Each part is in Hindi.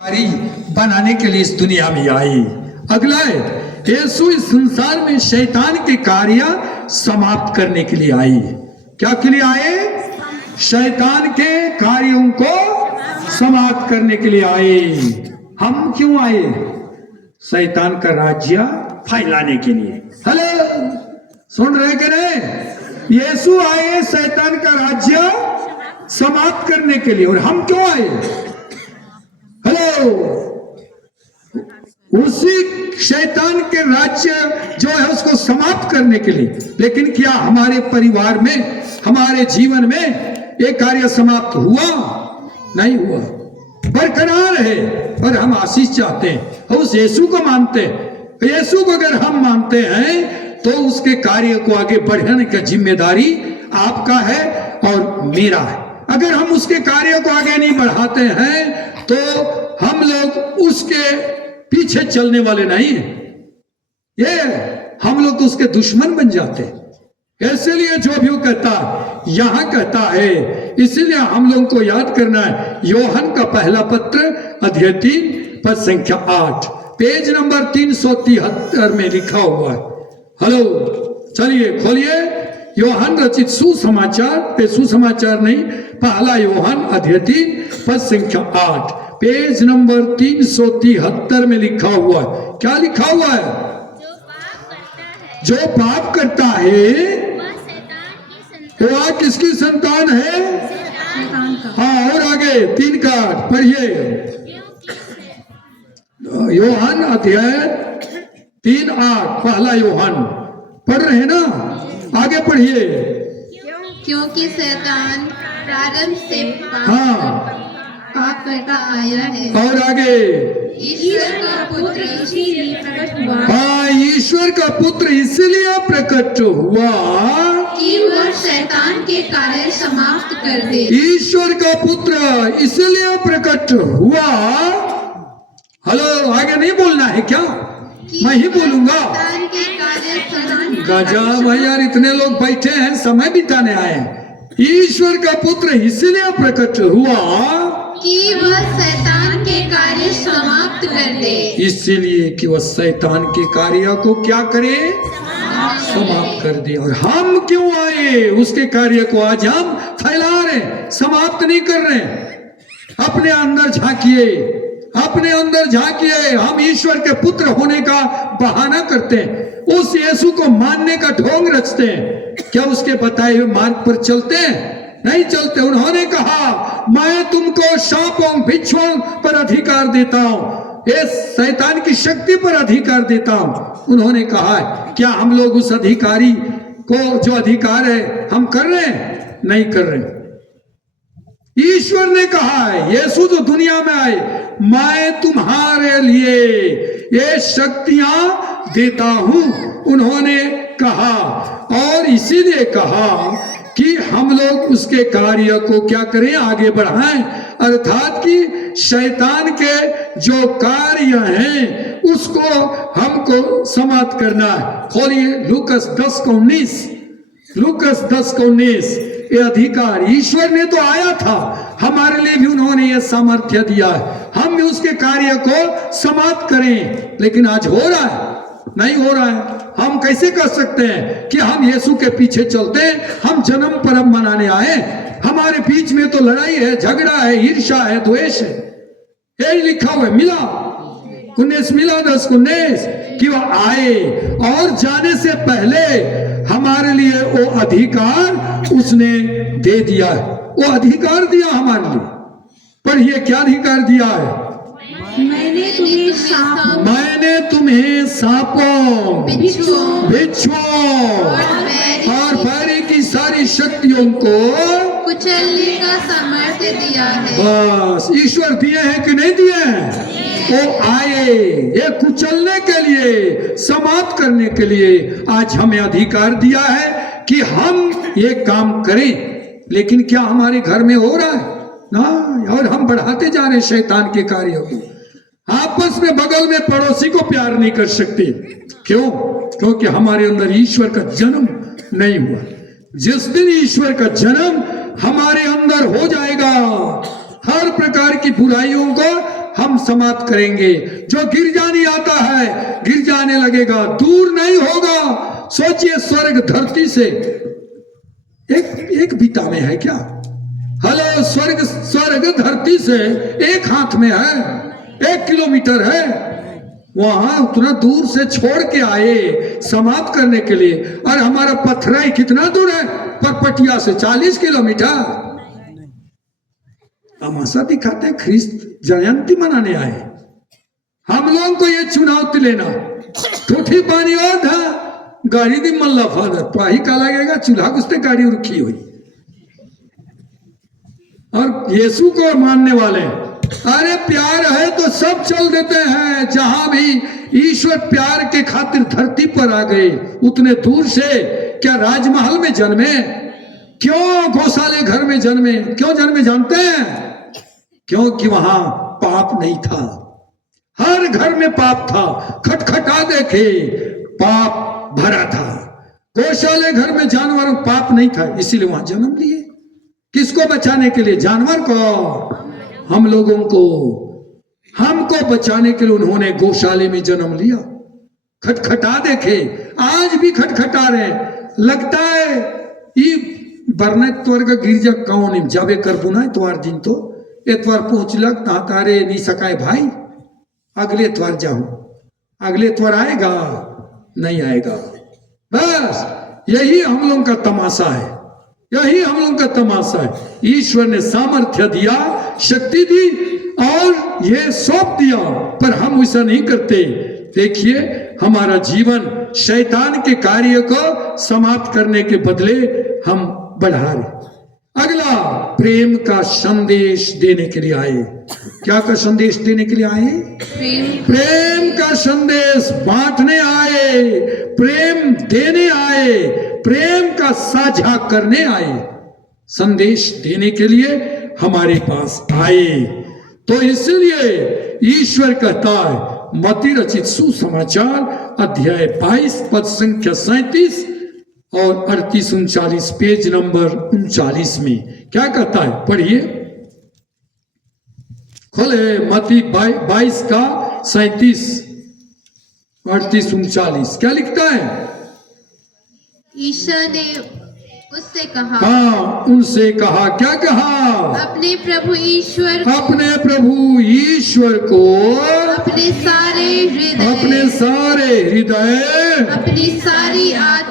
कारी बनाने के लिए इस दुनिया में आई। अगला है, यीशु इस संसार में शैतान के कार्य समाप्त करने के लिए आई। क्या के लिए आए? शैतान के कार्यों को समाप्त करने के लिए आए। हम क्यों आए? शैतान का राज्य फैलाने के लिए। हेलो, सुन रहे कि नहीं? यीशु आए शैतान का राज्य समाप्त करने के लिए। और हम क्यों आए? हेलो, उसी शैतान के राज्य जो है उसको समाप्त करने के लिए। लेकिन क्या हमारे परिवार में, हमारे जीवन में ये कार्य समाप्त हुआ? नहीं हुआ, बरकरार है। और हम आशीष चाहते हैं, उस यीशु को मानते हैं। यीशु को अगर हम मानते हैं तो उसके कार्य को आगे बढ़ाने का जिम्मेदारी आपका है और मेरा है। अगर हम उसके कार्य को आगे नहीं बढ़ाते हैं तो हम लोग उसके पीछे चलने वाले नहीं हैं। ये हम लोग तो उसके दुश्मन बन जाते हैं। इसलिए जो भी वो कहता यहां कहता है, इसलिए हम लोगों को याद करना है। यूहन्ना का पहला पत्र अध्याय 3 पद संख्या 8 पेज नंबर 373 में लिखा हुआ है। हेलो, चलिए खोलिए यूहन्ना रचित सुसमाचार, सुसमाचार नहीं, पहला यूहन्ना अध्याय 3 पद संख्या 8 पेज नंबर 373 में लिखा हुआ है। क्या लिखा हुआ है? जो पाप करता है वह किसकी संतान है? हाँ, और आगे 3 का 8 पढ़िए। यूहन्ना अध्याय 3:8 पहला यूहन्ना पढ़ रहे हैं ना? आगे पढ़िए। क्योंकि शैतान प्रारंभ से पाप करता आया है। और आगे, ईश्वर का पुत्र इसीलिए प्रकट हुआ। हाँ, ईश्वर का पुत्र इसलिए प्रकट हुआ कि वह शैतान के कार्य समाप्त कर दे। ईश्वर का पुत्र इसलिए प्रकट हुआ। हेलो, आगे नहीं बोलना है क्या? मैं ही बोलूंगा। शैतान के कार्य समाप्त। गजब भाई यार, इतने लोग बैठे हैं, समय बिताने आए हैं। ईश्वर का पुत्र इसलिए प्रकट हुआ कि वह शैतान के कार्य समाप्त कर दे। इसलिए कि वह शैतान के कार्य को क्या करे? समाप्त कर दे। और हम क्यों आए? उसके कार्य को आज हम फैला रहे, समाप्त नहीं कर रहे। अपने अंदर झांकिए, अपने अंदर झांकिए। हम ईश्वर के पुत्र होने का बहाना करते हैं, उस यीशु को मानने का ढोंग रचते हैं। क्या उसके बताए हुए मार्ग पर चलते हैं? नहीं चलते। उन्होंने कहा मैं तुमको सांपों बिच्छुओं पर अधिकार देता हूं, ये शैतान की शक्ति पर अधिकार देता हूं। उन्होंने कहा क्या हम लोग उस अधिकारी को, जो अधिकार है, हम कर रहे हैं? नहीं कर रहे। ईश्वर ने कहा है, यीशु जो दुनिया में आए, मैं तुम्हारे लिए ये शक्तियां देता हूं, उन्होंने कहा। और इसीलिए कहा कि हम लोग उसके कार्य को क्या करें? आगे बढ़ाएं। अर्थात कि शैतान के जो कार्य हैं उसको हमको समाप्त करना है। खोलिए लूकस 10:19। लूकस 10:19। ये अधिकार ईश्वर ने तो आया था, हमारे लिए भी उन्होंने ये सामर्थ्य दिया है। हम भी उसके कार्य को समाप्त करें। लेकिन आज हो रहा है? नहीं हो रहा है। हम कैसे कर सकते हैं कि हम यीशु के पीछे चलते हैं? हम जन्म पर्व मनाने आए, हमारे बीच में तो लड़ाई है, झगड़ा है, ईर्ष्या है, द्वेष है। यही लिखा हुआ है, मिला 19 मिला 10:19 कि वह आए और जाने से पहले हमारे लिए वो अधिकार उसने दे दिया है। वो अधिकार दिया हमारे लिए। पढ़िए क्या अधिकार दिया है? मैंने तुम्हें सांपों, बिच्छुओं और बैरी की सारी शक्तियों को कुचलने का सामर्थ्य दिया है। बस ईश्वर दिए हैं कि नहीं दिए हैं? वो आए ये कुचलने के लिए, समाप्त करने के लिए। आज हमें अधिकार दिया है कि हम ये काम करें। लेकिन क्या हमारे घर में हो रहा है? ना। और हम बढ़ाते जा रहे हैं शैतान के कार्यों को। आपस में बगल में पड़ोसी को प्यार नहीं कर सकते। क्यों? क्योंकि हमारे अंदर ईश्वर का जन्म नहीं हुआ। जिस दिन ईश्वर का जन्म हमारे अंदर हो जाएगा, हर प्रकार की बुराइयों को हम समाप्त करेंगे। जो गिर जाने आता है गिर जाने लगेगा, दूर नहीं होगा। सोचिए स्वर्ग धरती से एक बिता में है क्या? हेलो, स्वर्ग धरती से एक हाथ में है, 1 किलोमीटर है। वहां उतना दूर से छोड़ के आए समाप्त करने के लिए। और हमारा पथराई कितना दूर है? परपटिया से 40 किलोमीटर। तमाशा दिखाते ख्रिस्त जयंती मनाने आए। हम लोगों को ये चुनौती लेना, ठूठी पानी और था गाड़ी दी मल्ला फादर पाही का लगेगा, चूल्हा घुसते गाड़ी रुकी हुई। और यीशु को मानने वाले, अरे प्यार है तो सब चल देते हैं। जहां भी ईश्वर प्यार के खातिर धरती पर आ गए, उतने दूर से क्या राजमहल में जन्मे? क्यों गौशाले घर में जन्मे? क्यों जन्मे जानते हैं? क्योंकि वहां पाप नहीं था। हर घर में पाप था, खटखटा देखे पाप भरा था। गौशाले घर में जानवरों पाप नहीं था, इसीलिए वहां जन्म लिए। किसको बचाने के लिए? जानवर को, हम लोगों को, हमको बचाने के लिए उन्होंने गौशाले में जन्म लिया। खटखटा देखे, आज भी खटखटा रहे। लगता है ये बरने त्वर गिरजा कौन जावे कर बुना इतवार दिन तो एतवार पहुंचलक ता तारे नहीं सकाए भाई, अगले एतवार जाओ, अगले एतवार आएगा नहीं आएगा। बस यही हम लोगों का तमाशा है, यही हम लोगों का तमाशा है। ईश्वर ने सामर्थ्य दिया, शक्ति दी और ये सौंप दिया, पर हम वैसा नहीं करते। देखिए हमारा जीवन शैतान के कार्य को समाप्त करने के बदले हम बढ़ा रहे। अगला, प्रेम का संदेश देने के लिए आए। क्या का संदेश देने के लिए आए? प्रेम का संदेश बांटने आए, प्रेम देने आए, प्रेम का साझा करने आए। संदेश देने के लिए हमारे पास आए। तो इसलिए ईश्वर कहता है, मत्ती रचित सुसमाचार अध्याय 22 पद संख्या 37 और 38-39 पेज नंबर 39 में क्या कहता है? पढ़िए, खोले मत्ती 22 का 37 38-39 क्या लिखता है? ईशा ने उससे कहा, हाँ उनसे कहा, क्या कहा? अपने प्रभु ईश्वर को अपने सारे हृदय,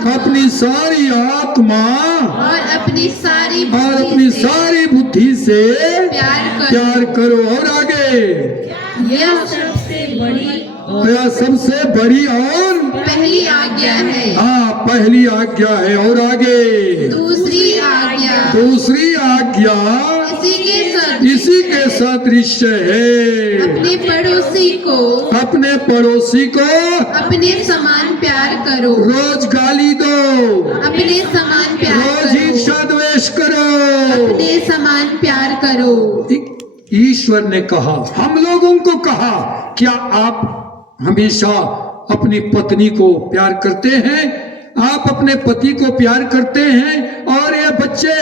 अपनी सारी आत्मा और अपनी सारी बुद्धि से प्यार करो। और आगे, यह सबसे बड़ी और पहली आज्ञा है। हाँ, पहली आज्ञा है। और आगे, दूसरी आज्ञा इसी के सदृश है, अपने पड़ोसी को अपने समान प्यार करो। रोज गाली दो, अपने समान प्यार रोज ईर्ष्या द्वेष करो, अपने समान प्यार करो। ईश्वर ने कहा, हम लोगों को कहा, क्या आप हमेशा अपनी पत्नी को प्यार करते हैं? आप अपने पति को प्यार करते हैं? और ये बच्चे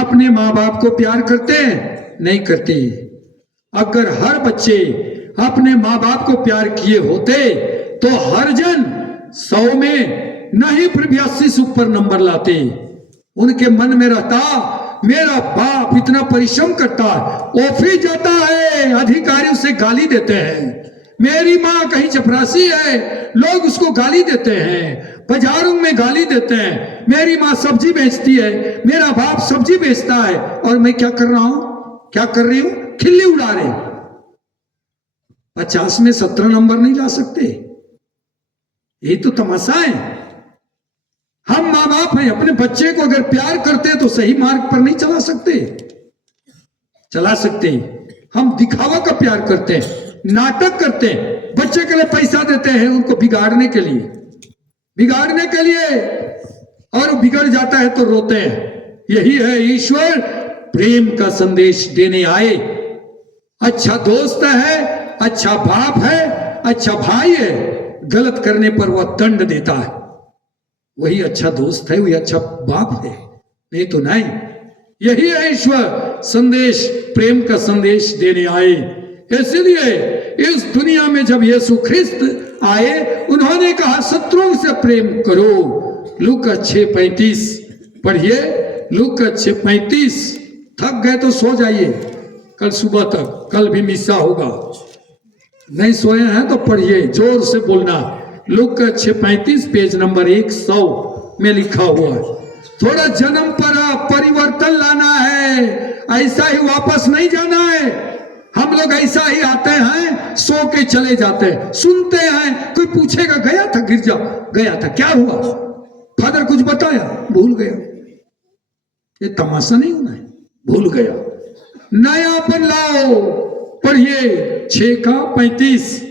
अपने माँ बाप को प्यार करते हैं? नहीं करते। अगर हर बच्चे अपने माँ बाप को प्यार किए होते तो हर जन 100 में नहीं फिर 82 से ऊपर नंबर लाते। उनके मन में रहता, मेरा बाप इतना परिश्रम करता है, ऑफिस जाता है, अधिकारी उसे गाली देते हैं। मेरी माँ कहीं चपरासी है, लोग उसको गाली देते हैं, बाजारों में गाली देते हैं। मेरी माँ सब्जी बेचती है, मेरा बाप सब्जी बेचता है, और मैं क्या कर रहा हूं, क्या कर रही हूं? खिल्ली उड़ा रहे। 50 में 17 नंबर नहीं ला सकते। यही तो तमाशा है। हम माँ बाप हैं, अपने बच्चे को अगर प्यार करते हैं तो सही मार्ग पर नहीं चला सकते। हम दिखावा का प्यार करते हैं, नाटक करते हैं, बच्चे के लिए पैसा देते हैं उनको बिगाड़ने के लिए, और बिगड़ जाता है तो रोते हैं। यही है, ईश्वर प्रेम का संदेश देने आए। अच्छा दोस्त है, अच्छा बाप है, अच्छा भाई है, गलत करने पर वह दंड देता है, वही अच्छा दोस्त है, वही अच्छा बाप है, नहीं तो नहीं। यही है ईश्वर संदेश, प्रेम का संदेश देने आए। इसलिए इस दुनिया में जब यीशु ख्रिस्त आए, उन्होंने कहा शत्रुओं से प्रेम करो। लूका 6:35 पढ़िए, लूका 6:35। थक गए तो सो जाइए, कल सुबह तक, कल भी मिस्सा होगा। नहीं सोए हैं तो पढ़िए, जोर से बोलना। लूका 6:35 पेज नंबर 100 में लिखा हुआ है। थोड़ा जन्म पर परिवर्तन लाना है, ऐसा ही वापस नहीं जाना है। हम लोग ऐसा ही आते हैं, सो के चले जाते हैं, सुनते हैं, कोई पूछेगा गया था गिरजा, गया था, क्या हुआ, फादर कुछ बताया, भूल गया। ये तमाशा नहीं होना है, भूल गया। नयापन लाओ, पढ़िए 6:35।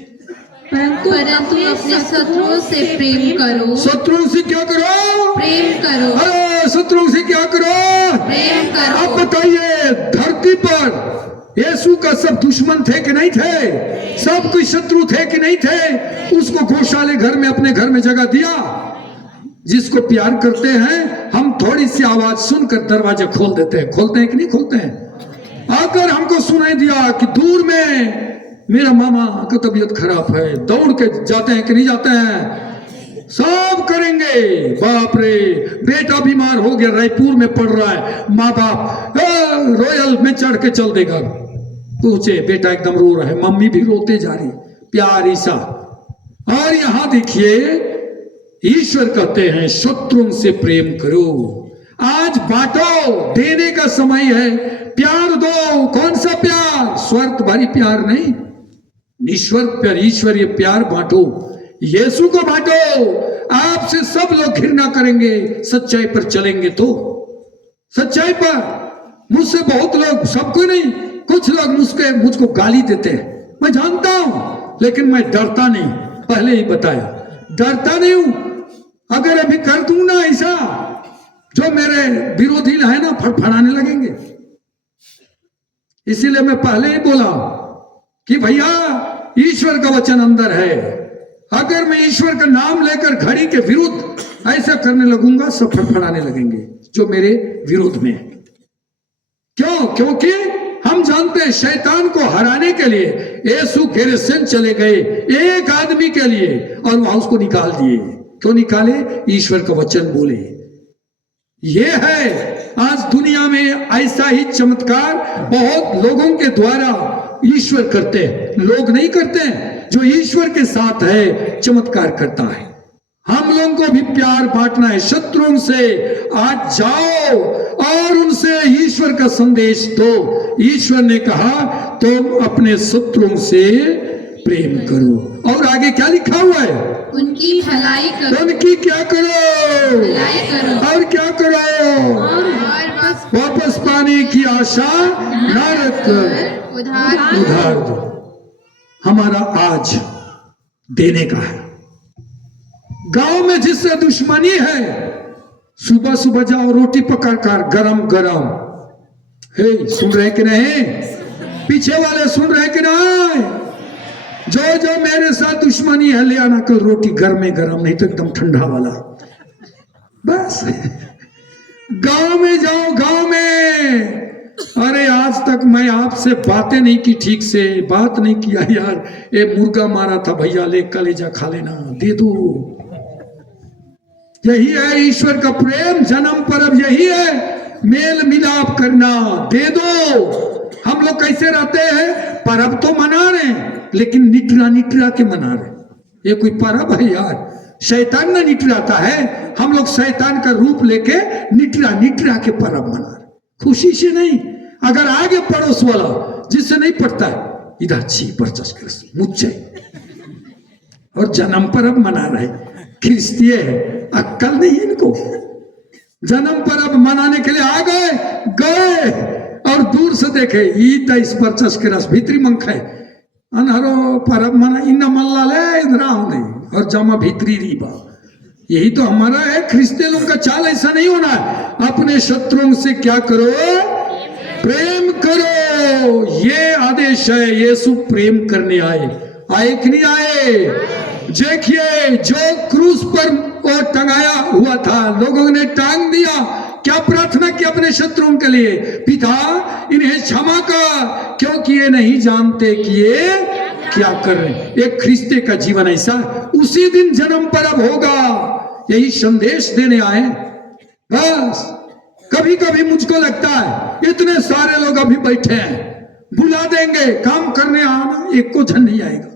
परंतु अपने शत्रुओं से प्रेम करो। शत्रुओं से क्या करो? प्रेम करो। अरे शत्रुओं से क्या करो? प्रेम करो। अब बताइए, धरती पर यीशु का सब दुश्मन थे कि नहीं थे? सब कोई शत्रु थे कि नहीं थे? उसको गौशाले घर में, अपने घर में जगह दिया। जिसको प्यार करते हैं, हम थोड़ी सी आवाज सुनकर दरवाजे खोल देते हैं। खोलते हैं कि नहीं खोलते हैं? अगर हमको सुनाई दिया कि दूर में मेरा मामा की तबीयत खराब है, दौड़ के जाते हैं कि नहीं जाते हैं? सब करेंगे। बाप रे, बेटा बीमार हो गया, रायपुर में पड़ रहा है, माँ बाप रॉयल में चढ़ के चल देगा। पूछे, बेटा एकदम रो रहा है, मम्मी भी रोते जा रही, प्यार ईसा। और यहां देखिए, ईश्वर कहते हैं शत्रुओं से प्रेम करो। आज बांटो, देने का समय है, प्यार दो। कौन सा प्यार? स्वार्थ भरी प्यार नहीं, निस्वार्थ प्यार, ईश्वरीय प्यार बांटो। यीशु को बांटो। आपसे सब लोग घृणा करेंगे, सच्चाई पर चलेंगे तो। सच्चाई पर मुझसे बहुत लोग, सबको नहीं, कुछ लोग मुझको गाली देते हैं, मैं जानता हूं, लेकिन मैं डरता नहीं। पहले ही बताया, डरता नहीं हूं। अगर अभी कर दूं ना ऐसा, जो मेरे विरोधी है ना, फड़फड़ाने लगेंगे। इसीलिए मैं पहले ही बोला कि भैया ईश्वर का वचन अंदर है। अगर मैं ईश्वर का नाम लेकर घड़ी के विरुद्ध ऐसा करने लगूंगा, सब फड़फड़ाने लगेंगे जो मेरे विरोध में है। क्यों? क्योंकि हम जानते हैं शैतान को हराने के लिए यीशु गेरसेन चले गए एक आदमी के लिए, और वहां उसको निकाल दिए। क्यों निकाले? ईश्वर का वचन बोले। ये है आज दुनिया में ऐसा ही चमत्कार बहुत लोगों के द्वारा ईश्वर करते हैं। लोग नहीं करते हैं, जो ईश्वर के साथ है चमत्कार करता है। हम लोगों को भी प्यार बांटना है। शत्रुओं से आज जाओ और उनसे ईश्वर का संदेश दो। ईश्वर ने कहा तुम अपने शत्रुओं से प्रेम करो। और आगे क्या लिखा हुआ है? उनकी भलाई करो। उनकी क्या करो? भलाई करो। और क्या करो? और वापस पाने की आशा न रखकर उधार दो। हमारा आज देने का है। गांव में जिससे दुश्मनी है, सुबह सुबह जाओ, रोटी पकड़ कर गरम गरम। हे, सुन रहे कि नहीं? पीछे वाले सुन रहे कि नहीं? जो मेरे साथ दुश्मनी है, ले आना कल रोटी गरमे गरम, नहीं तो एकदम ठंडा वाला। बस गांव में जाओ, गांव में। अरे आज तक मैं आपसे बातें नहीं की, ठीक से बात नहीं किया यार। ये मुर्गा मारा था भैया, ले कलेजा खा लेना, दे दो। यही है ईश्वर का प्रेम, जन्म पर्व यही है, मेल मिलाप करना। दे दो। हम लोग कैसे रहते हैं? पर्व तो मना रहे, लेकिन निटरा निटरा के मना रहे। ये कोई पर्व है यार? शैतान ना निटराता है, हम लोग शैतान का रूप लेके निटरा निटरा के पर्व मना रहे, खुशी से नहीं। अगर आगे पड़ोस वाला जिससे नहीं पड़ता है, इधर छी बरचस मुझे और जन्म पर्व मना रहे। ख्रिस्तीय है, अक्कल नहीं इनको। जन्म पर्व मनाने के लिए आ गए और दूर से देखे ईद इस बरचस के रस भीतरी मंख है अनहरो पर्व मना इन मल्ला ले राम नहीं और जमा भीतरी रीबा। यही तो हमारा है। ख्रिस्ती लोग का चाल ऐसा नहीं होना है। अपने शत्रुओं से क्या करो? प्रेम करो। ये आदेश है। यीशु प्रेम करने आए कि नहीं आए? देखिए, जो क्रूस पर वो टंगाया हुआ था, लोगों ने टांग दिया, क्या प्रार्थना की अपने शत्रुओं के लिए? पिता इन्हें क्षमा कर, क्योंकि ये नहीं जानते कि ये क्या कर रहे हैं। एक ख्रिस्ती का जीवन ऐसा, उसी दिन जन्म पर्व होगा, यही संदेश देने आए। बस कभी कभी मुझको लगता है इतने सारे लोग अभी बैठे हैं, बुला देंगे काम करने आना, एक को जन नहीं आएगा।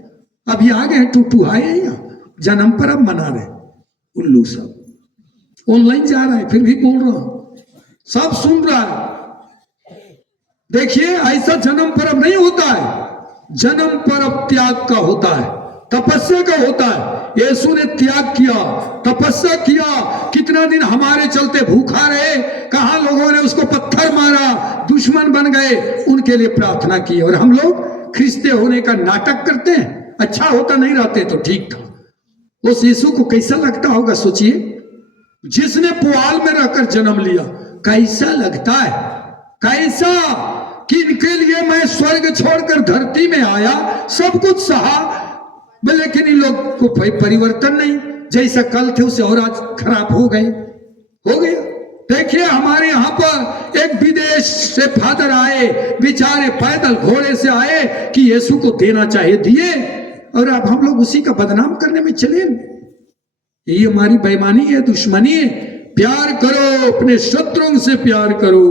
अभी आ गए टूटू आए या जन्म पर्व मना रहे, उल्लू सब ऑनलाइन जा रहा है, फिर भी बोल रहा हूं, सब सुन रहा है। देखिए ऐसा जन्म पर्व नहीं होता है, जन्म पर्व त्याग का होता है, तपस्या का होता है। यीशु ने त्याग किया, तपस्या किया, कितना दिन हमारे चलते भूखा रहे, कहां लोगों ने उसको पत्थर मारा, दुश्मन बन गए, उनके लिए प्रार्थना की। और हम लोग ख्रिस्ती होने का नाटक करते हैं। अच्छा होता नहीं रहते तो ठीक था। उस यीशु को कैसा लगता होगा सोचिए, जिसने पुआल में रहकर जन्म लिया, कैसा लगता है, कैसा कि इनके लिए मैं स्वर्ग छोड़कर धरती में आया, सब कुछ सहा, लेकिन इन लोग को परिवर्तन नहीं, जैसा कल थे उसे और आज खराब हो गए, हो गया। देखिए हमारे यहाँ पर एक विदेश से फादर आए, बेचारे पैदल घोड़े से आए कि यीशु को देना चाहिए, दिए, और अब हम लोग उसी का बदनाम करने में चले। ये हमारी बेईमानी है, दुश्मनी है। प्यार करो, अपने शत्रुओं से प्यार करो।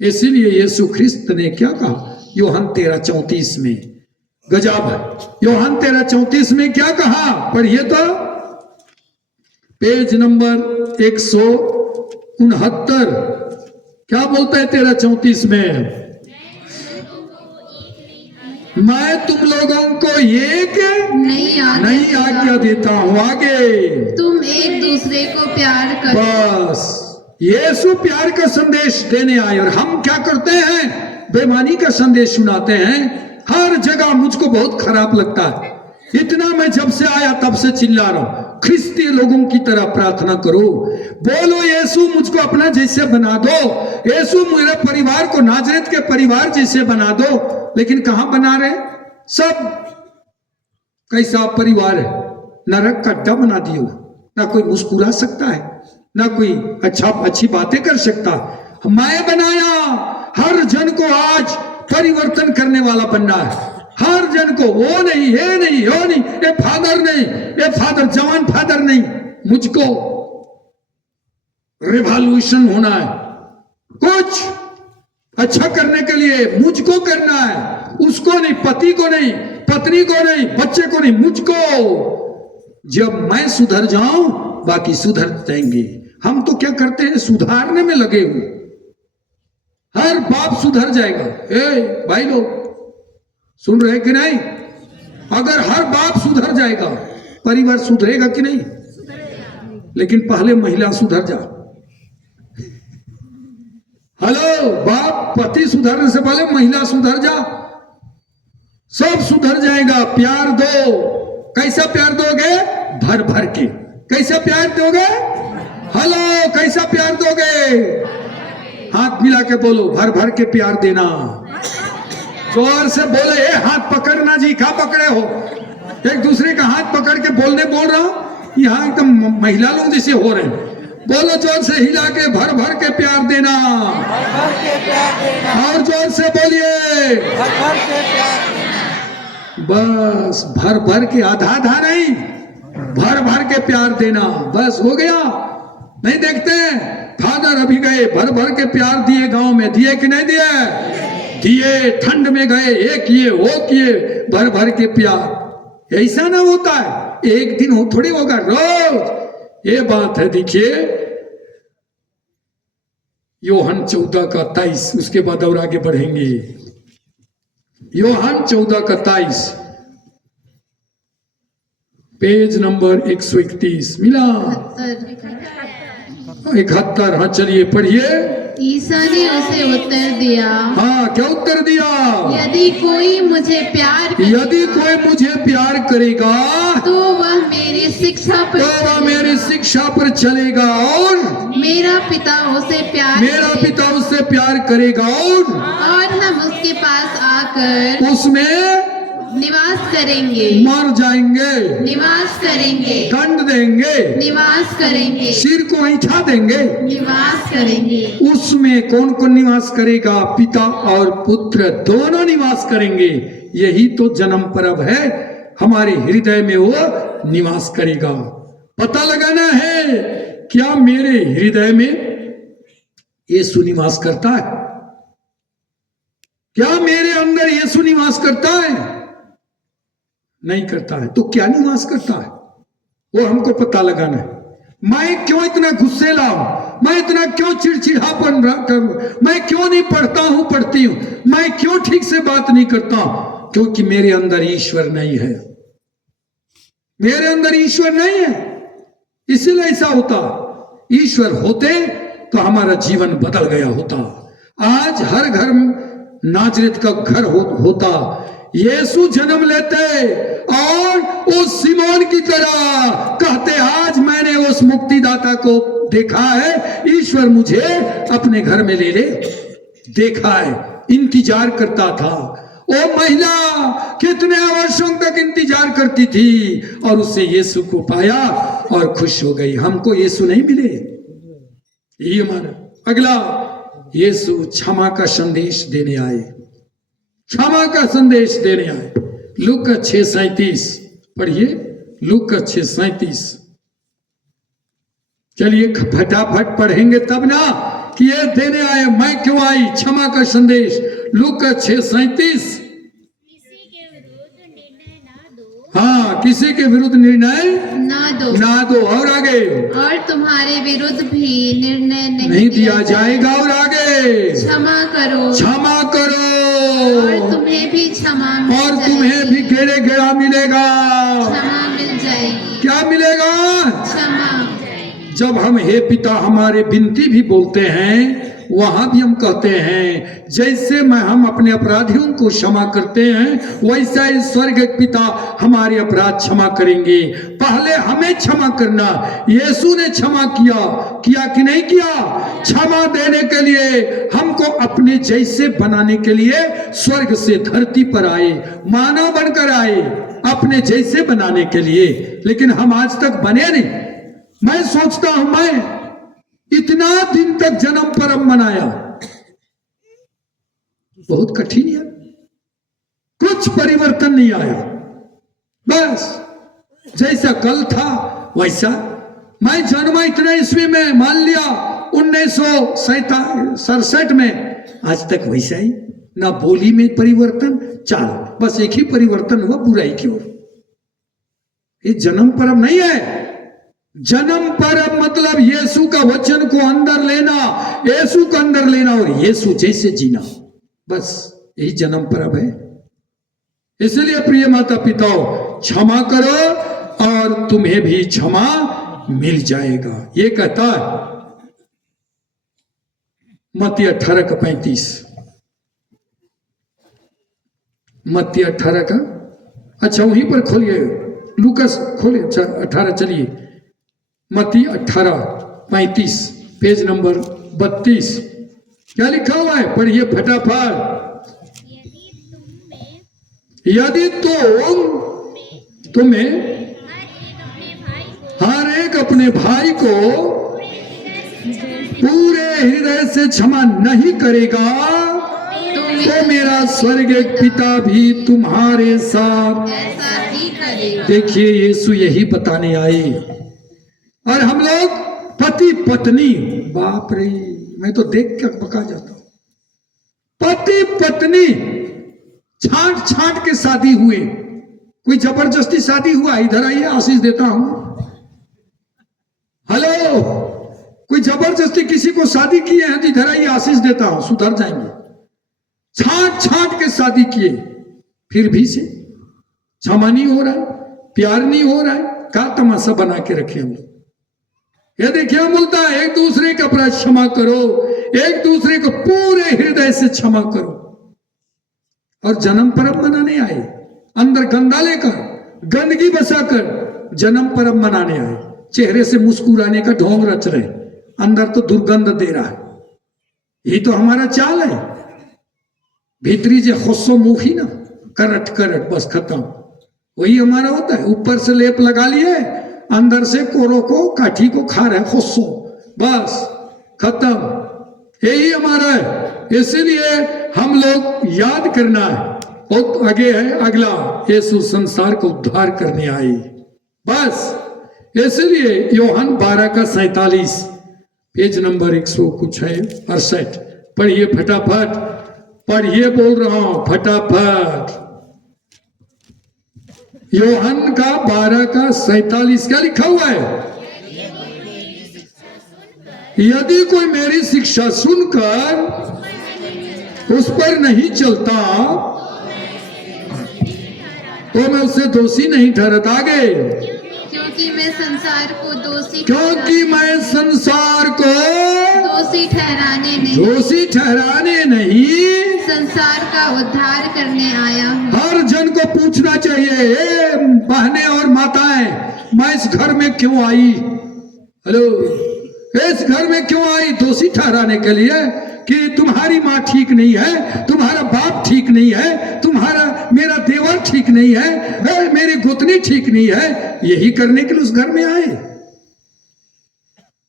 इसीलिए यीशु ख्रिस्त ने क्या कहा यूहन्ना 13:34 में, गजब है। यूहन्ना 13:34 में क्या कहा, पढ़िए तो, पेज नंबर 169, क्या बोलता है 13:34 में, मैं तुम लोगों को एक नई आज्ञा देता हूं, आगे तुम एक दूसरे को प्यार करो। बस यीशु प्यार का संदेश देने आए, और हम क्या करते हैं, बेईमानी का संदेश सुनाते हैं हर जगह। मुझको बहुत खराब लगता है, इतना मैं जब से आया तब से चिल्ला रहा हूं, ख्रिस्ती लोगों की तरह प्रार्थना करो, बोलो यीशु मुझको अपना जैसे बना दो, यीशु मेरे परिवार को नाजरेत के परिवार जैसे बना दो। लेकिन कहां बना रहे, सब कैसा परिवार है, नरक का अड्डा बना दियो। ना कोई मुस्कुरा सकता है, ना कोई अच्छी बातें कर सकता। मैं बनाया हर जन को आज परिवर्तन करने वाला बनना है, हर जन को, वो नहीं, ये नहीं, वो नहीं, ये फादर नहीं, ये फादर जवान फादर नहीं, मुझको रिवॉल्यूशन होना है, कुछ अच्छा करने के लिए मुझको करना है, उसको नहीं, पति को नहीं, पत्नी को नहीं, बच्चे को नहीं, मुझको। जब मैं सुधर जाऊं बाकी सुधर जाएंगे। हम तो क्या करते हैं, सुधारने में लगे हुए, हर बाप सुधर जाएगा। ए भाई लोग सुन रहे कि नहीं, अगर हर बाप सुधर जाएगा परिवार सुधरेगा कि नहीं, लेकिन पहले महिला सुधर जा। हेलो बाप, पति सुधरने से पहले महिला सुधर जा, सब सुधर जाएगा। प्यार दो, कैसा प्यार दोगे, भर भर के। कैसा प्यार दोगे, हेलो कैसा प्यार दोगे, हाथ मिला के बोलो, भर भर के प्यार देना। जोर से बोले, ए हाथ पकड़ना जी, क्या पकड़े हो, एक दूसरे का हाथ पकड़ के बोल रहा हूं, यहाँ एकदम महिला लोग जैसे हो रहे हैं। बोलो जोर से, हिला के भर भर के प्यार देना, और जोर से बोलिए, बस भर भर के, आधा आधा नहीं, भर भर के प्यार देना, बस हो गया। नहीं देखते फादर अभी गए, भर भर के प्यार दिए, गांव में दिए कि नहीं दिए, दिए, ठंड में गए, ये किए वो किए, भर भर के प्यार। ऐसा ना होता है, एक दिन हो थोड़ी होगा, रोज ये बात है। देखिए यूहन्ना 14:23, उसके बाद और आगे बढ़ेंगे। यूहन्ना 14:23, पेज नंबर 131, मिला 71। हाँ चलिए पढ़िए। ईसा ने उसे उत्तर दिया, हाँ क्या उत्तर दिया, यदि कोई मुझे प्यार करेगा तो वह मेरी शिक्षा पर चलेगा, और मेरा पिता उसे प्यार करेगा, और हम उसके पास आकर उसमें निवास करेंगे, मर जाएंगे, निवास करेंगे, दंड देंगे, निवास करेंगे, सिर को ऐंठा देंगे, निवास करेंगे। उसमें कौन कौन निवास करेगा? पिता और पुत्र दोनों निवास करेंगे। यही तो जन्म पर्व है, हमारे हृदय में वो निवास करेगा। पता लगाना है क्या मेरे हृदय में यीशु निवास करता है? क्या मेरे अंदर यीशु निवास करता है? नहीं करता है। तो क्या निवास करता है वो हमको पता लगाना है। मैं क्यों इतना गुस्सेला हूं? मैं इतना क्यों चिड़चिड़ापन करूं? मैं क्यों नहीं पढ़ती हूं? मैं क्यों ठीक से बात नहीं करता? क्योंकि मेरे अंदर ईश्वर नहीं है। मेरे अंदर ईश्वर नहीं है, इसलिए ऐसा होता। ईश्वर होते तो हमारा जीवन बदल गया होता। आज हर घर नाजरेत का घर होता। यीशु जन्म लेते और उस सिमोन की तरह कहते, आज मैंने उस मुक्तिदाता को देखा है, ईश्वर मुझे अपने घर में ले ले। देखा है, इंतजार करता था। वो महिला कितने वर्षों तक इंतजार करती थी और उससे यीशु को पाया और खुश हो गई। हमको यीशु नहीं मिले, ये हमारा अगला। यीशु क्षमा का संदेश देने आए, क्षमा का संदेश देने आए। लूका 6:37 पढ़िए, लूका 6:37। चलिए फटाफट पढ़ेंगे तब ना कि ये देने आए। मैं क्यों आई? क्षमा का संदेश। लूका 6:37। हाँ, किसी के विरुद्ध निर्णय ना दो। और आगे, और तुम्हारे विरुद्ध भी निर्णय नहीं दिया जाएगा। और आगे, क्षमा करो और तुम्हें भी क्षमा गेड़ा मिलेगा। क्षमा मिल जाएगी। क्या मिलेगा? क्षमा। जब हम हे पिता हमारे विनती भी बोलते हैं, वहां भी हम कहते हैं जैसे हम अपने अपराधियों को क्षमा करते हैं, वैसा ही स्वर्ग पिता हमारे अपराध क्षमा करेंगे। पहले हमें क्षमा करना। यीशु ने क्षमा किया कि नहीं किया? क्षमा देने के लिए हमको अपने जैसे बनाने के लिए स्वर्ग से धरती पर आए, मानव बनकर आए, अपने जैसे बनाने के लिए। लेकिन हम आज तक बने नहीं। मैं सोचता हूं, मैं इतना दिन तक जन्म पर्व मनाया, बहुत कठिन है, कुछ परिवर्तन नहीं आया। बस जैसा कल था वैसा। मैं जन्मा इतना ईस्वी में, मान लिया 1967 में, आज तक वैसा ही। ना बोली में परिवर्तन, चाल, बस एक ही परिवर्तन हुआ, बुराई की ओर। ये जन्म पर्व नहीं है। जन्म पर्व मतलब यीशु का वचन को अंदर लेना, यीशु को अंदर लेना और यीशु जैसे जीना, बस यही जन्म पर्व है। इसलिए प्रिय माता पिताओं, क्षमा करो और तुम्हें भी क्षमा मिल जाएगा। ये कहता है मत्ती 18:35। मत्ती 18 का, अच्छा वहीं पर खोलिए, लूकास खोलिए। अच्छा 18, चलिए मत्ती 18:35, पेज नंबर 32। क्या लिखा हुआ है? पढ़िए फटाफट। यदि तुम्हें हर एक अपने भाई को पूरे हृदय से क्षमा नहीं करेगा, तो मेरा स्वर्गीय पिता भी तुम्हारे साथ ऐसा ही करेगा। देखिए, यीशु यही बताने आए। और हम लोग पति पत्नी, बाप रे, मैं तो देख कर पका जाता हूं। पति पत्नी छांट के शादी हुए। कोई जबरदस्ती शादी हुआ? इधर आइए, आशीष देता हूं। हेलो, कोई जबरदस्ती किसी को शादी किए हैं तो इधर आइए, आशीष देता हूं, सुधर जाएंगे। छांट के शादी किए, फिर भी से क्षमा नहीं हो रहा है, प्यार नहीं हो रहा है। क्या तमाशा बना के रखे हम लोग। ये देखिए, हम बोलता है एक दूसरे का अपराध क्षमा करो, एक दूसरे को पूरे हृदय से क्षमा करो। और जन्म पर्व मनाने आए, अंदर गंदा लेकर, गंदगी बसाकर जन्म पर्व मनाने आए। चेहरे से मुस्कुराने का ढोंग रच रहे, अंदर तो दुर्गंध दे रहा है। यही तो हमारा चाल है। भीतरी जे खुशो मुखी ना, करट करट, बस खत्म। वही हमारा होता है, ऊपर से लेप लगा लिए, अंदर से कोरो को काठी को खा रहे खुशो, बस खत्म। यही हमारा है। इसीलिए हम लोग याद करना है। और आगे है अगला, यीशु संसार को उद्धार करने आए, बस। इसलिए यूहन्ना 12:47, पेज नंबर 100 कुछ है 68, पढ़िए फटाफट, पढ़िए, बोल रहा हूं फटाफट। यूहन्ना का 12:47 क्या लिखा हुआ है? यदि कोई मेरी शिक्षा सुनकर उस पर नहीं चलता तो मैं उसे दोषी नहीं ठहराता। आगे, क्योंकि मैं संसार को दोषी ठहराने नहीं संसार का उद्धार करने आया हूँ। हर जन को पूछना चाहिए, ए बहनें और माताएं, मैं इस घर में क्यों आई? हेलो, इस घर में क्यों आई? दोषी ठहराने के लिए कि तुम्हारी माँ ठीक नहीं है, तुम्हारा बाप ठीक नहीं है, मेरा देवर ठीक नहीं है, मेरी गोतनी ठीक नहीं है। यही करने के लिए उस घर में आए।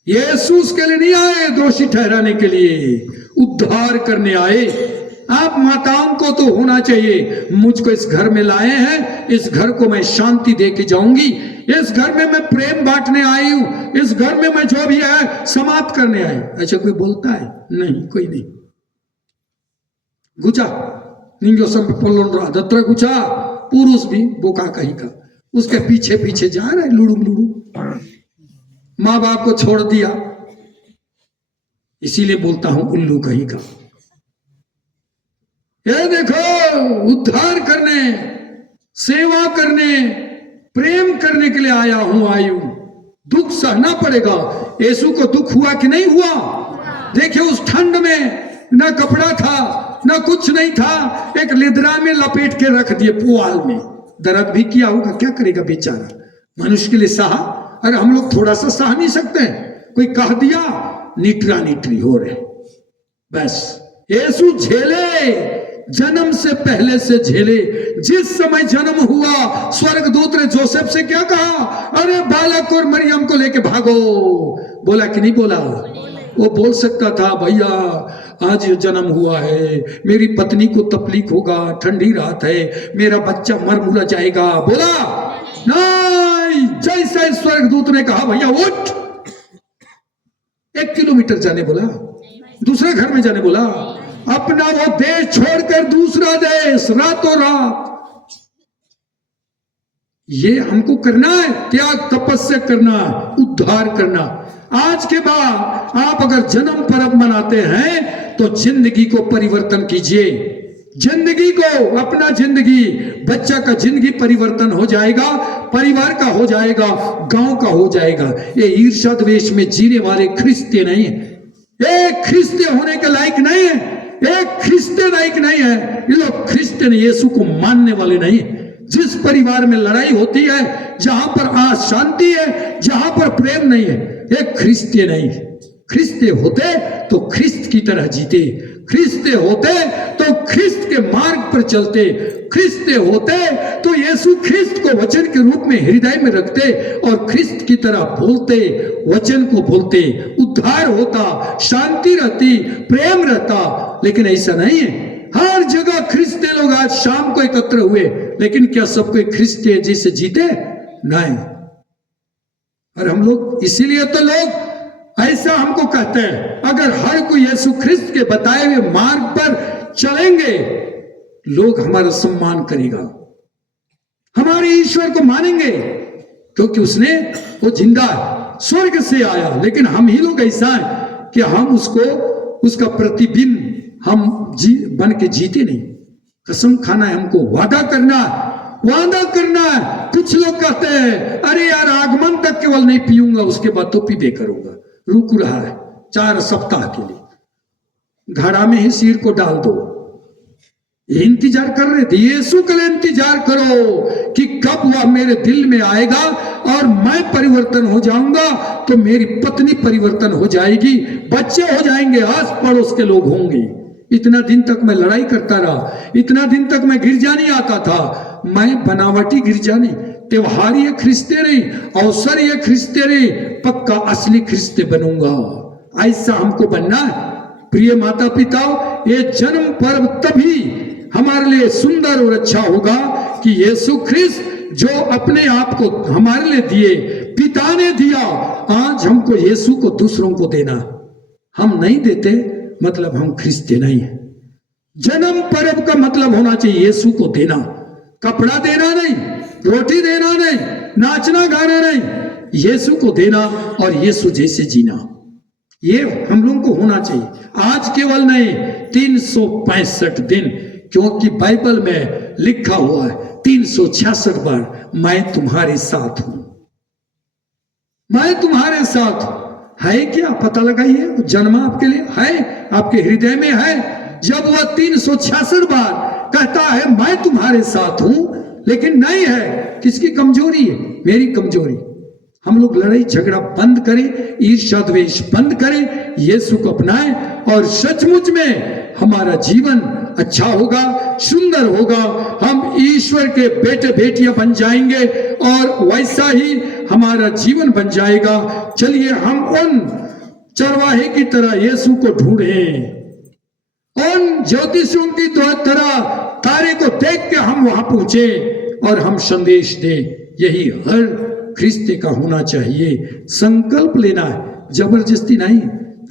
यीशु उसके लिए नहीं आए दोषी ठहराने के लिए, उद्धार करने आए। आप माताओं को तो होना चाहिए, मुझको इस घर में लाए हैं, इस घर को मैं शांति दे के जाऊंगी, इस घर में मैं प्रेम बांटने आई हूं, इस घर में मैं जो भी है समाप्त करने आई। अच्छा कोई बोलता है? नहीं, कोई नहीं। गुचा निंजो सब दत्रा गुचा, पुरुष भी बोका कहीं का, उसके पीछे पीछे जा रहे लुड़ू लुड़ू, माँ बाप को छोड़ दिया। इसीलिए बोलता हूं उल्लू कहीं का। ये देखो, उद्धार करने, सेवा करने, प्रेम करने के लिए आया हूं, आयु। दुख सहना पड़ेगा। यीशु को दुख हुआ कि नहीं हुआ? देखिए उस ठंड में ना कपड़ा था, ना कुछ नहीं था, एक लिद्रा में लपेट के रख दिए पुआल में। दर्द भी किया होगा, क्या करेगा बेचारा। मनुष्य के लिए सहा, अरे हम लोग थोड़ा सा सह नहीं सकते? कोई कह दिया, निटरा निटरी हो रहे। बस यीशु झेले, जन्म से पहले से झेले। जिस समय जन्म हुआ, स्वर्गदूत ने जोसेफ से क्या कहा? अरे बालक और मरियम को लेके भागो। बोला कि नहीं बोला? वो बोल सकता था, भैया आज जन्म हुआ है, मेरी पत्नी को तकलीफ होगा, ठंडी रात है, मेरा बच्चा मर मुरा जाएगा। बोला नहीं। जैसा स्वर्गदूत ने कहा, भैया उठ, 1 किलोमीटर जाने बोला, दूसरे घर में जाने बोला, अपना वो देश छोड़कर दूसरा देश, रातों रात। ये हमको करना है, त्याग तपस्या करना, उद्धार करना। आज के बाद आप अगर जन्म पर्व मनाते हैं तो जिंदगी को परिवर्तन कीजिए। जिंदगी को, अपना जिंदगी, बच्चा का जिंदगी परिवर्तन हो जाएगा, परिवार का हो जाएगा, गांव का हो जाएगा। ये ईर्ष्या द्वेष में जीने वाले ख्रिस्ती नहीं है। एक ख्रिस्ती होने के लायक नहीं है, एक ख्रिस्ती लायक नहीं है। ये लोग ख्रिस्ती यीशु को मानने वाले नहीं है। जिस परिवार में लड़ाई होती है, जहां पर अशांति है, जहां पर प्रेम नहीं है, एक ख्रिस्ती नहीं। ख्रिस्ती होते तो ख्रिस्त की तरह जीते, ख्रिस्ती होते तो ख्रिस्त के मार्ग पर चलते, ख्रिस्ती होते तो यीशु ख्रिस्त को वचन के रूप में हृदय में रखते और ख्रिस्त की तरह बोलते, वचन को बोलते, उद्धार होता, शांति रहती, प्रेम रहता। लेकिन ऐसा नहीं है। हर जगह ख्रिस्ती लोग आज शाम को एकत्र हुए, लेकिन क्या सब कोई ख्रिस्ती जैसे जीते? नहीं। और हम लोग, इसीलिए तो लोग ऐसा हमको कहते हैं, अगर हर कोई यीशु ख्रिस्त के बताए हुए मार्ग पर चलेंगे, लोग हमारा सम्मान करेगा, हमारे ईश्वर को मानेंगे, क्योंकि उसने, वो जिंदा है, स्वर्ग से आया। लेकिन हम ही लोग ऐसा है कि हम उसको, उसका प्रतिबिंब हम बन के जीते नहीं। कसम खाना है हमको, वादा करना है, वादा करना है। कुछ लोग कहते हैं, अरे यार आगमन तक केवल नहीं पीऊंगा, उसके बाद तो पीबे करूंगा। रुक रहा है 4 सप्ताह के लिए, घड़ा में ही सिर को डाल दो। इंतजार कर रहे थे, यीशु के लिए इंतजार करो कि कब वह मेरे दिल में आएगा और मैं परिवर्तन हो जाऊंगा, तो मेरी पत्नी परिवर्तन हो जाएगी, बच्चे हो जाएंगे, आस पड़ोस के लोग होंगे। इतना दिन तक मैं लड़ाई करता रहा, इतना दिन तक मैं गिरजा नहीं आता था। मैं बनावटी गिरजा नहीं, त्योहारी ख्रिस्ते नहीं, अवसर ख्रिस्ते नहीं, पक्का असली ख्रिस्ते बनूंगा। ऐसा हमको बनना है। प्रिय माता पिता, ये जन्म पर्व तभी हमारे लिए सुंदर और अच्छा होगा कि यीशु ख्रिस्त जो अपने आप को हमारे लिए दिए, पिता ने दिया, आज हमको यीशु को दूसरों को देना। हम नहीं देते मतलब हम ख्रिस्ती नहीं है। जन्म पर्व का मतलब होना चाहिए यीशु को देना, कपड़ा देना नहीं, रोटी देना नहीं, नाचना गाना नहीं, यीशु को देना और यीशु जैसे जीना, ये हम लोगों को होना चाहिए। आज केवल नहीं, 365 दिन, क्योंकि बाइबल में लिखा हुआ है 366 बार मैं तुम्हारे साथ हूं, मैं तुम्हारे साथ हूं। है क्या? पता लगाइए। जन्म आपके लिए है, आपके हृदय में है। जब वह 366 बार कहता है मैं तुम्हारे साथ हूं, लेकिन नहीं है, किसकी कमजोरी है? मेरी कमजोरी। हम लोग लड़ाई झगड़ा बंद करें, ईर्ष्या द्वेष बंद करें, यीशु को अपनाएं और सचमुच में हमारा जीवन अच्छा होगा, सुंदर होगा। हम ईश्वर के बेटे बेटियां बन जाएंगे और वैसा ही हमारा जीवन बन जाएगा। चलिए हम उन चरवाहे की तरह यीशु को ढूंढें, उन ज्योतिषियों की तरह तारे को देख के हम वहां पहुंचे और हम संदेश दें। यही हर ख्रिस्ती का होना चाहिए। संकल्प लेना है, जबरदस्ती नहीं।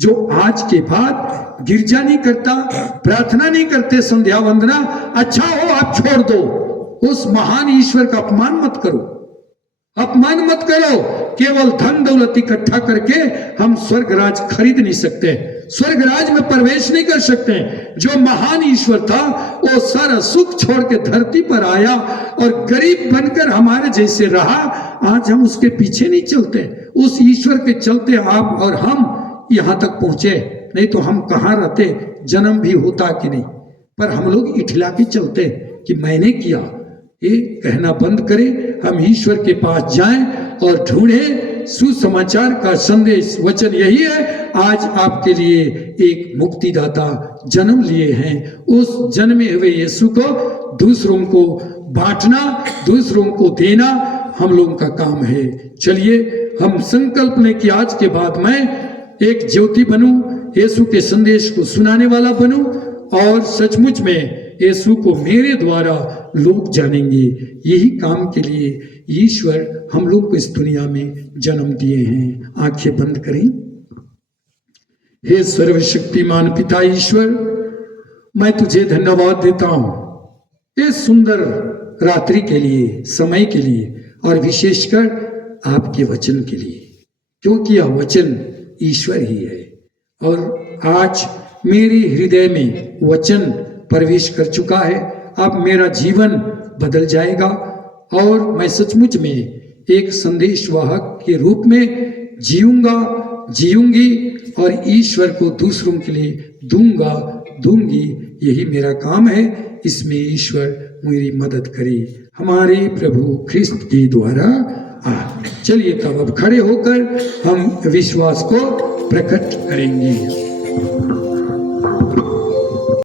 जो आज के बाद गिरजा नहीं करता, प्रार्थना नहीं करते, संध्या वंदना, अच्छा हो आप छोड़ दो। उस महान ईश्वर का अपमान मत करो, अपमान मत करो। केवल धन दौलत इकट्ठा करके हम स्वर्ग राज खरीद नहीं सकते, स्वर्ग राज में प्रवेश नहीं कर सकते। जो महान ईश्वर था वो सारा सुख छोड़ के धरती पर आया और गरीब बनकर हमारे जैसे रहा। आज हम उसके पीछे नहीं चलते, उस ईश्वर के चलते आप और हम यहां तक पहुंचे। नहीं तो हम कहां रहते, जन्म भी होता कि नहीं। पर हम लोग इठला के चलते कि मैंने किया। ये कहना बंद करें, हम ईश्वर के पास जाएं और ढूंढें। सुसमाचार का संदेश वचन यही है। आज आपके लिए एक मुक्तिदाता जन्म लिए हैं। उस जन्मे हुए यीशु को दूसरों को बांटना, दूसरों को देना हम लोगों का काम है। चलिए हम संकल्प लें कि आज के बाद मैं एक ज्योति बनूं, यीशु के संदेश को सुनाने वाला बनूं और सचमुच में यीशु को मेरे द्वारा लोग जानेंगे। यही काम के लिए ईश्वर हम लोग को इस दुनिया में जन्म दिए हैं। आंखें बंद करें। हे सर्वशक्तिमान पिता ईश्वर, मैं तुझे धन्यवाद देता हूं इस सुंदर रात्रि के लिए, समय के लिए और विशेषकर आपके वचन के लिए, क्योंकि यह वचन ईश्वर ही है। और आज मेरे हृदय में वचन प्रवेश कर चुका है। अब मेरा जीवन बदल जाएगा और मैं सचमुच में एक संदेशवाहक के रूप में जीऊंगा, जीऊंगी और ईश्वर को दूसरों के लिए दूंगा, दूंगी। यही मेरा काम है। इसमें ईश्वर मेरी मदद करे हमारे प्रभु ख्रिस्त के द्वारा। चलिए तब अब खड़े होकर हम विश्वास को प्रकट करेंगे।